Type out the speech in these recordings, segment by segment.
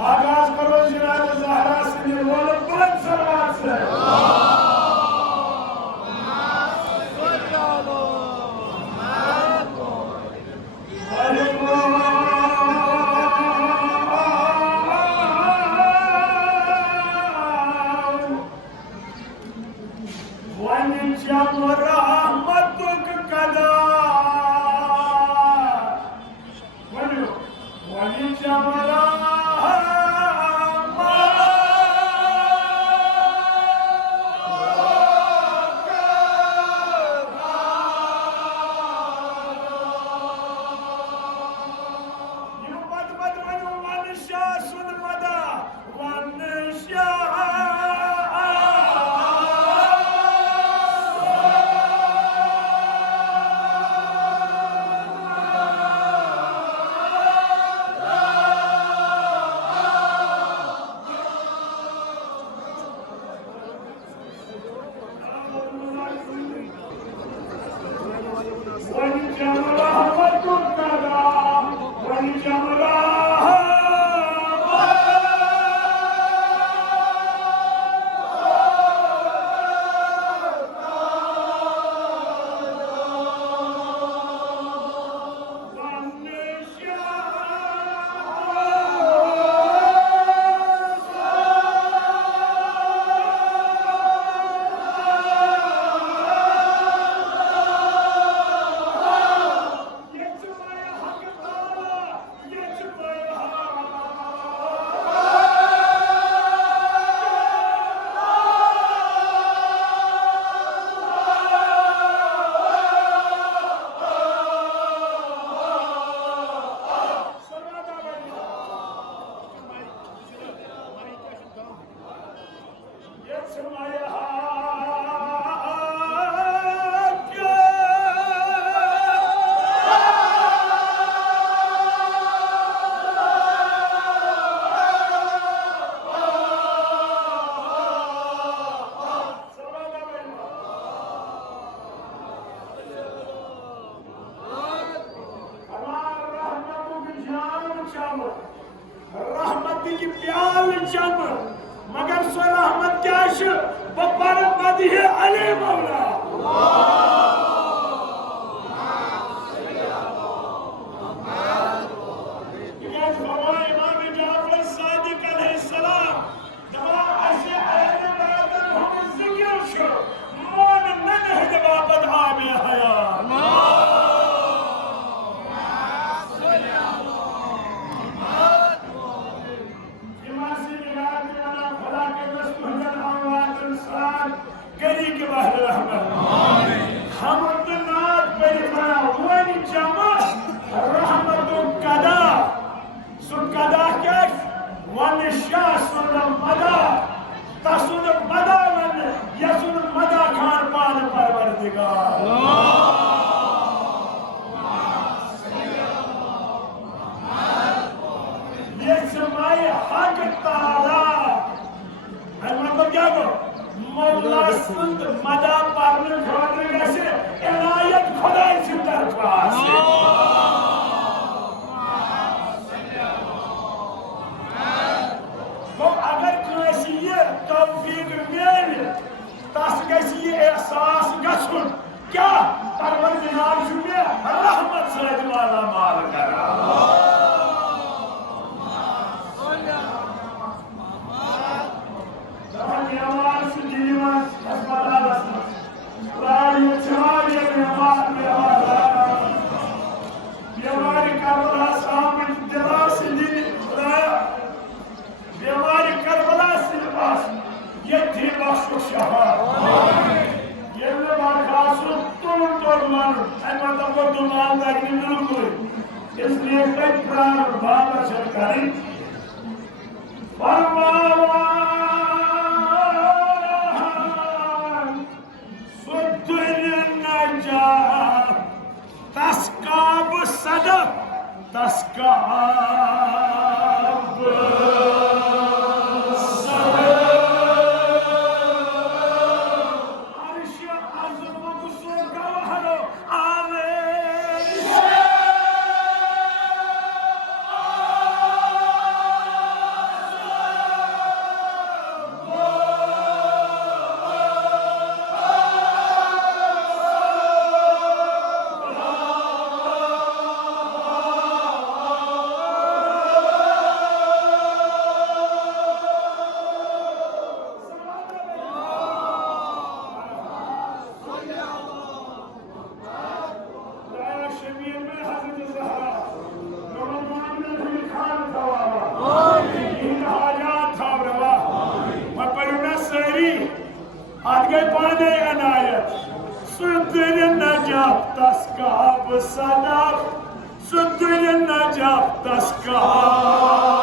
आगाज करो जनाब ज़हरा से बोलो बुलंद सलावत से इसलिए कई प्राण बाबा सरकारी तस्काब सदक तस्काब आज गई पाने अनायत सुंदर नजब तस्काब सदाब सुंदर नजब तस्काब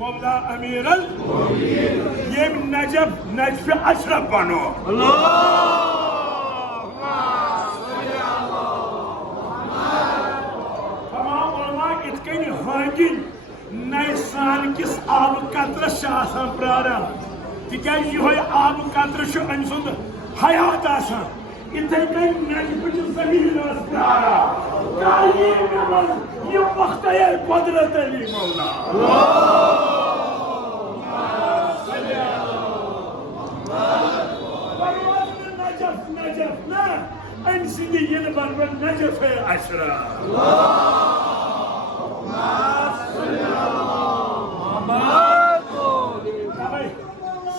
मौला अमीरल ये नजब नजफ अशरफ बनो तमाम उलमा इतकन हागिन नए सान किस आब कतरस प्रारान तिकाज यह आब कतरस अम सुंद हयात इथे कन नजफ जमीन प्रारान ये वक्त कुदरत अली मौला नजफ ना अंसिदी yin barban नजफ अशरा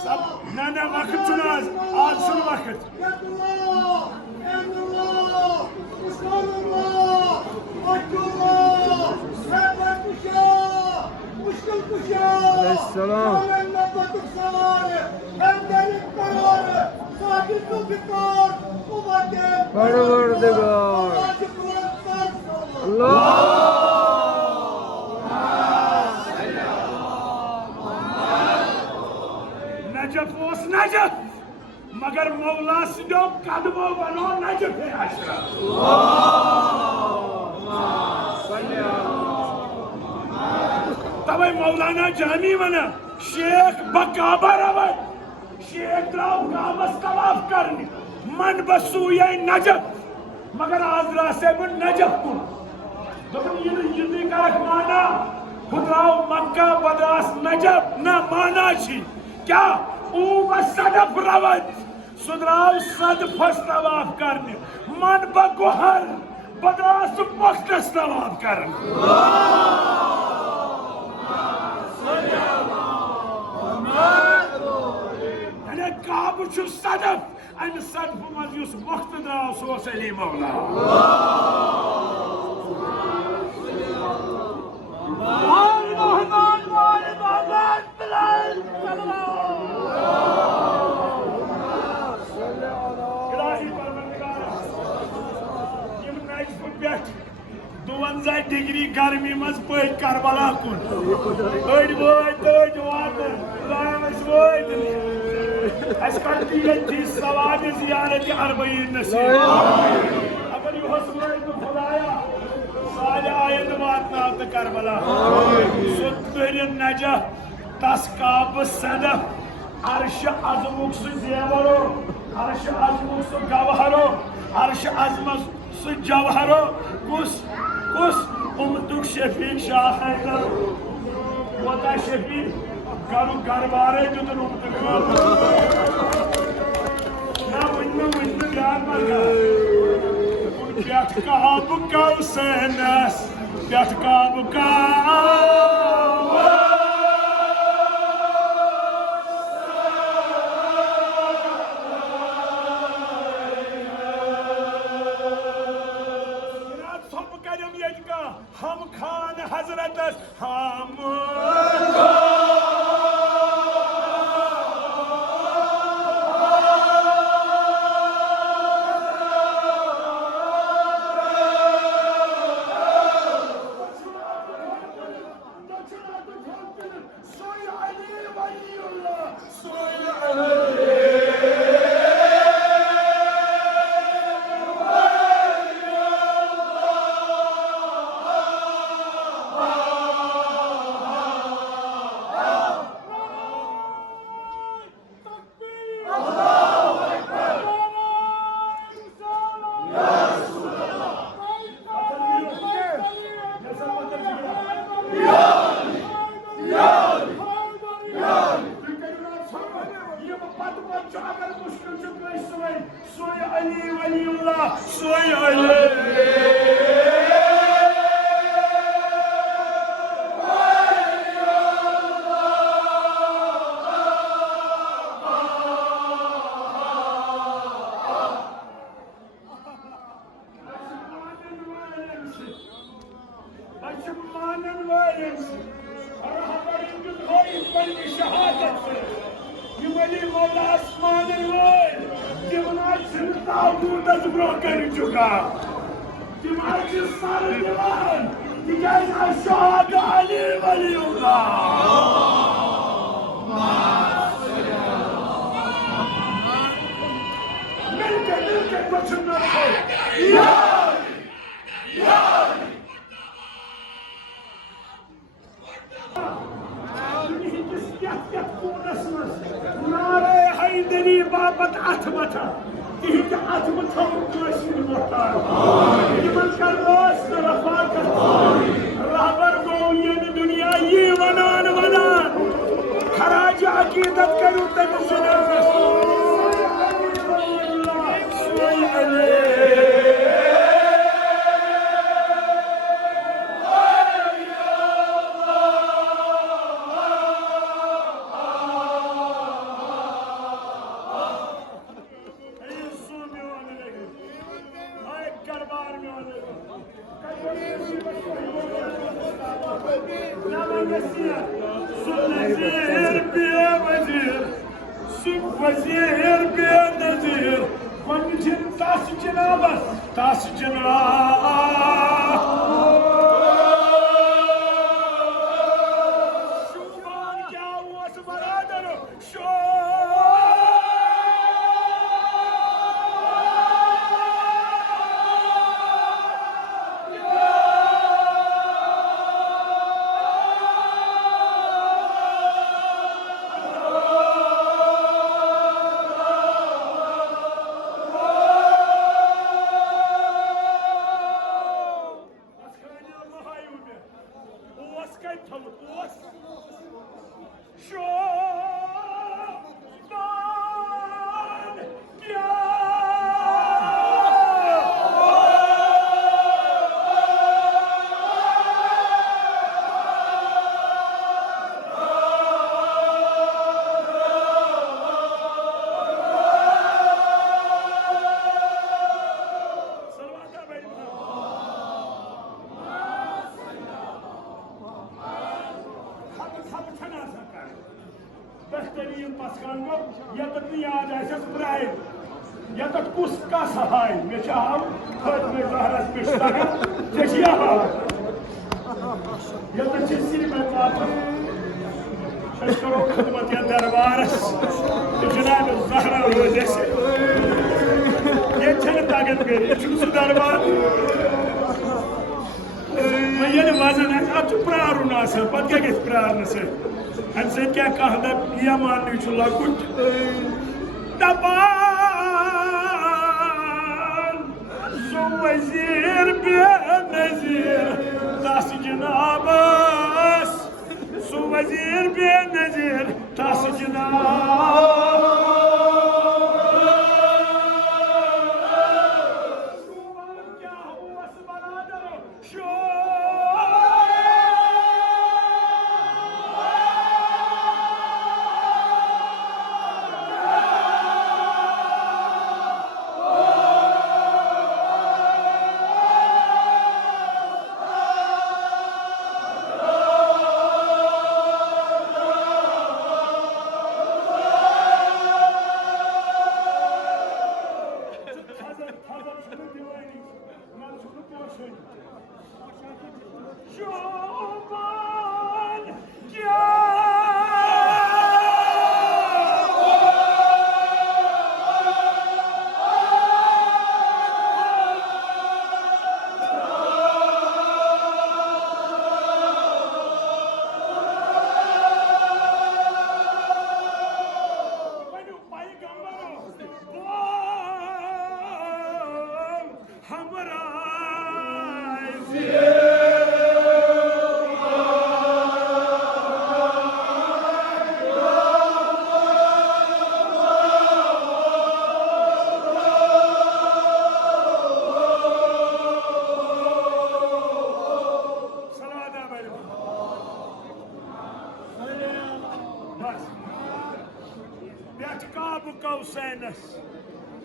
सब ना वक्त चुनाज आज सुन वक्त नजफ उस नजफ मगर मौला सिदो कदमो बनो नजफ अशरा तब मौलाना जामी वना शेख बकाबा रवन शेख द्राव काबस तवाफ करने मन बसू ये नजफ मगर आजरा से मन नजफ को दोपन ये करक माना खुदराव मक्का बदास नजफ ना माना छी क्या ऊ सदफ रवत सुदराव सद फस तवाफ करने मन बगोहर बदास मखदस तवाफ करने काब सदफ अम सदफ मज वक्त द्राव सोस अली मौला दुवंजा डिग्री गर्मी मज पे करबला कुन अड़ थी सवाद जियारत अरबईन नसीब अगर यह खुदाया सारे आयत वातना तो करबला सुर नजफ तस काब सदफ अर्श अजमुक सु जेवरो अर्श अजमुक सु गवहरो अर्श अजमक सु जवहरो कुस कुस उम्मतुक शफीक शाह हैदर वता शफीक करू गरबारे जुतन उम्मतुक ना वन्नु जान मगा Pět kábu kausenes, pět kábu kausenes. हम खान हजरत हम شومان क्या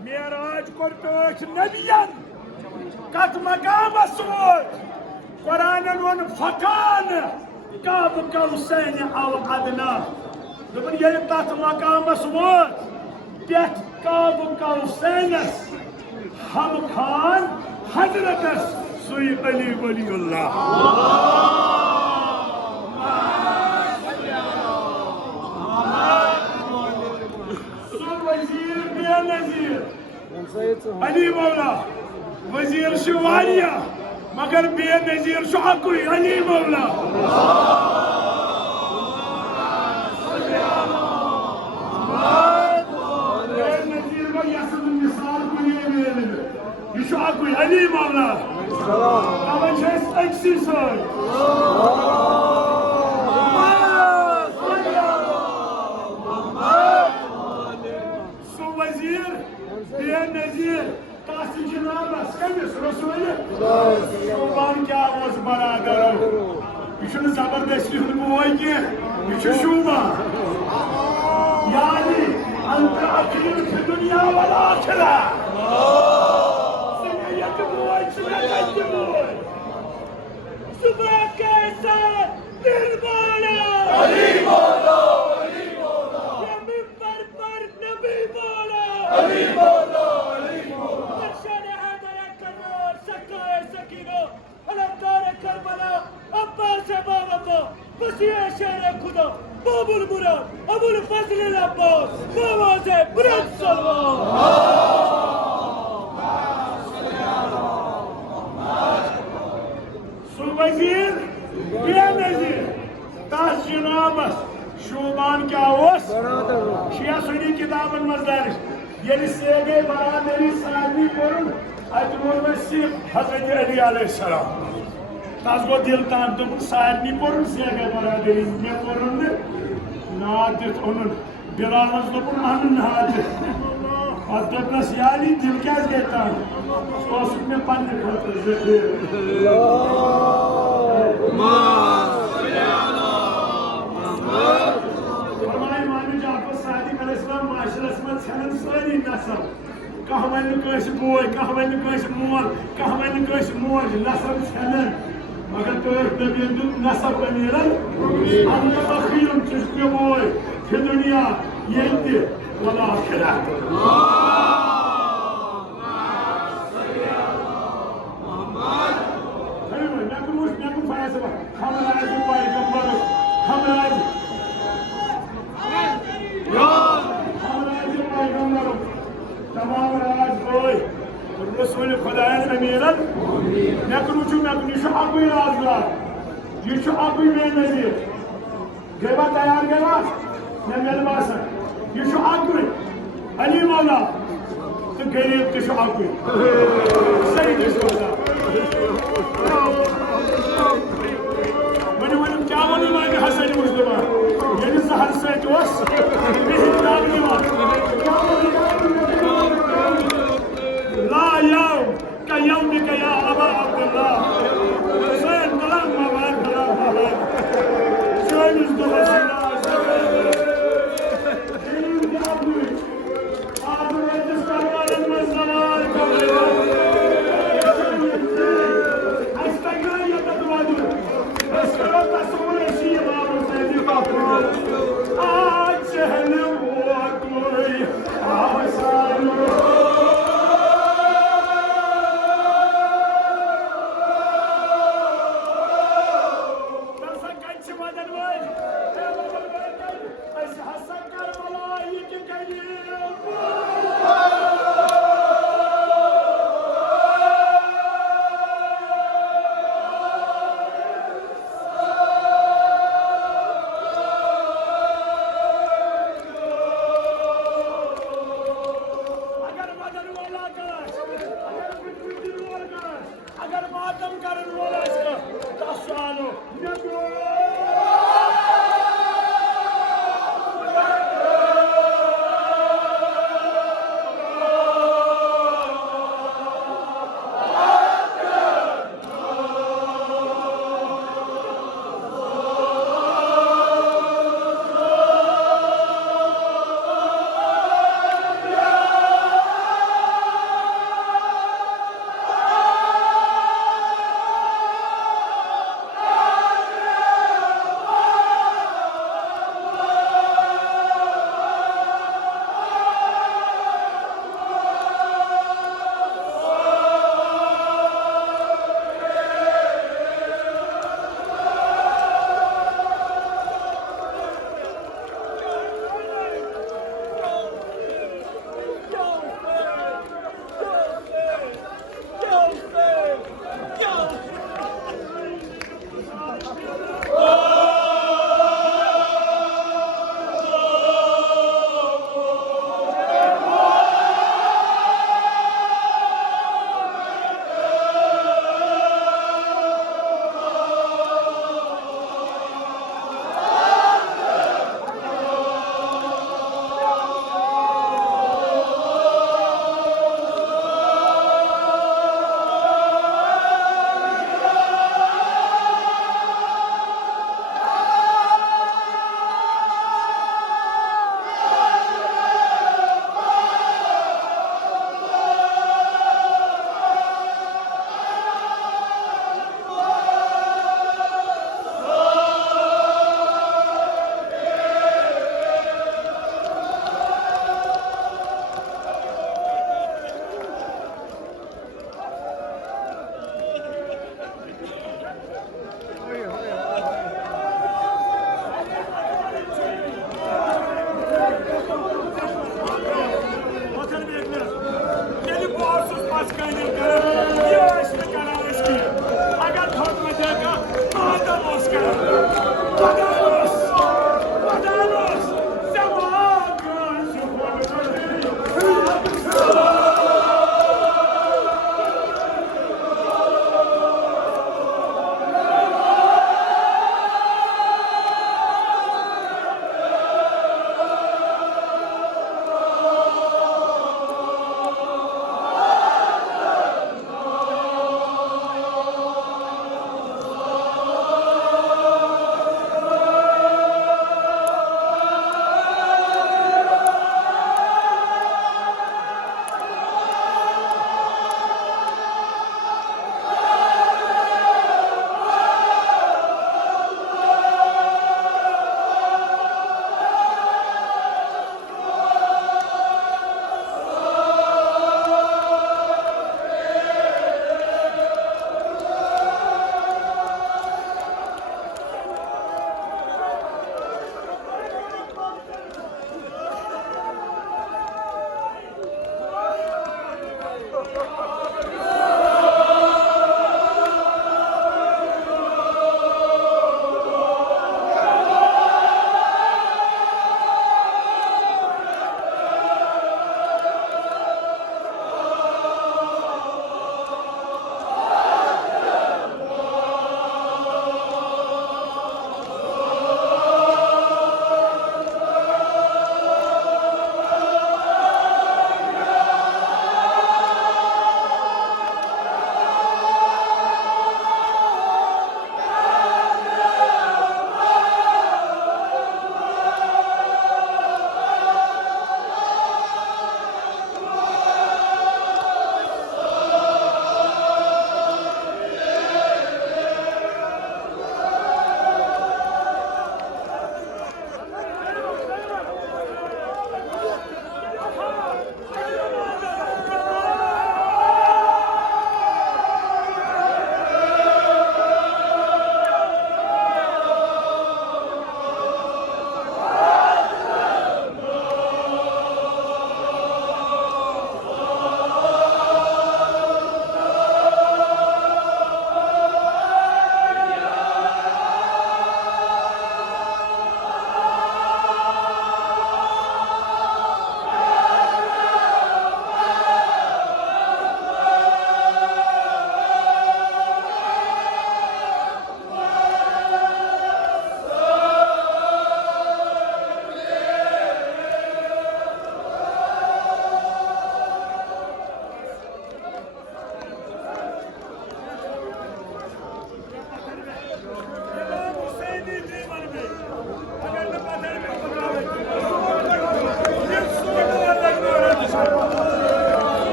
मेराज कोर्तोच नबियन कत मकाम सोच कुरान वन फकान काब कौसैन अव अदना दोपन ये तत मकाम वोत पे काब कौसैनस हम खान हजरतस सुई अली वलीउल्लाह अली मौला वजीर शुवारिया मगर बेनजीर शुअकुई अली मौला बेनजीर को यसद मिसाल कुनी ये शुअकुई अली मौला तवन छस अक्सी सोय नजीर तासी जनाबस कमिस रसूल शोबान क्या ओस बरादर यह जबरदस्ती हुन मोय के यह शोबा यानी अंत अखीर फी दुनिया वल आखिरा सनयत मोय सनयत मोय सुबह कैसा दिल बोला अली बोला अली बोला ये मिंबर पर नबी बोला अली बोला बस ये शेर खुदा बाबुल मुराद अबुल फजल अब्बास नवाज़े बुलंद सलमान सुवजीर बेनजीर ताश जनाबस शोबान क्या ओस शिया सुन्नी किताबन मज दर्ज ये सेगे बरादरी सालवी कोरुन अजमोर सिर्फ हजरत अली अलैहिस्सलाम तस गो दिल तान दोपन सारे कोरुन सेगे बरादरी मे कोरुन नाद दित ओनुन बिलालस दोपन अहन नाद दित पत दोपनस याली दिल क्या गए तान सोस मे पन्ने खतर ज़खीर फरमाए मानी जाफर सादिक अलैहिस्सलाम माशरस में छलन सारी नसब कह वन कस बोय कह वन कस मोल कह वन कस मोज नसब छलन मगर तो नबी नसब अमीरन अन्ना अखीरन चुस्के बोय फी दुनिया येते वल आखिरा तमाम राज बोय रसूल खुदायन अमीरन नकरुचु नकनिशु अबुई राजगार यह अबुई बेनजीर गेवा तैयार गेवा न मेलबासन यह अबुई अली मौला तो गरीब तो अबुई सही वन वन क्या वन मांगे हसन मुस्तफा ये जहर से जोश ला यौम का यौमिक या अबा अब्दुल्लाह सैन कलाम मवान कलाम मवान सैन मुस्तफा आज जिस करवालन में सवाल कर खत्म कर वो इसका। 10 साल हो